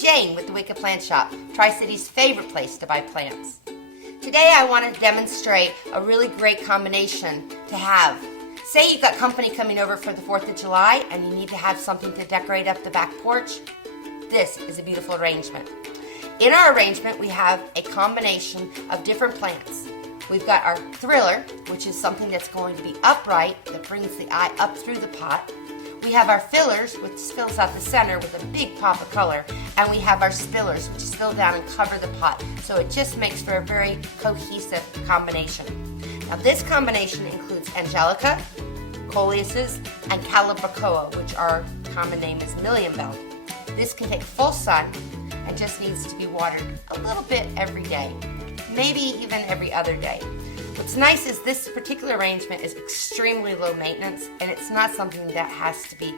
Jane with the Wicked Plant Shop, Tri-City's favorite place to buy plants. Today I want to demonstrate a really great combination to have. Say you've got company coming over for the 4th of July and you need to have something to decorate up the back porch. This is a beautiful arrangement. In our arrangement we have a combination of different plants. We've got our thriller, which is something that's going to be upright, that brings the eye up through the pot. We have our fillers, which fills out the center with a big pop of color. And we have our spillers, which spill down and cover the pot. So it just makes for a very cohesive combination. Now this combination includes Angelica, Coleuses, and Calibrachoa, which our common name is Million Bell. This can take full sun and just needs to be watered a little bit every day, maybe even every other day. What's nice is this particular arrangement is extremely low maintenance, and it's not something that has to be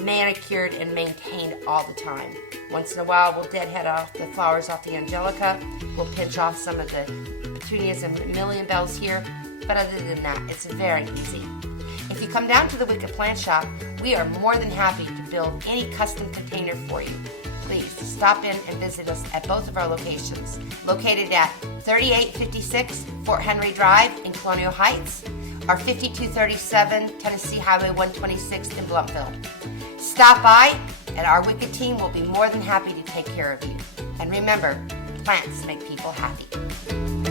manicured and maintained all the time. Once in a while we'll deadhead off the flowers off the Angelica, we'll pinch off some of the petunias and Million Bells here, but other than that it's very easy. If you come down to the Wicked Plant Shop, we are more than happy to build any custom container for you. Please stop in and visit us at both of our locations, located at 3856 Fort Henry Drive in Colonial Heights, or 5237 Tennessee Highway 126 in Blumpville. Stop by and our Wicked team will be more than happy to take care of you. And remember, plants make people happy.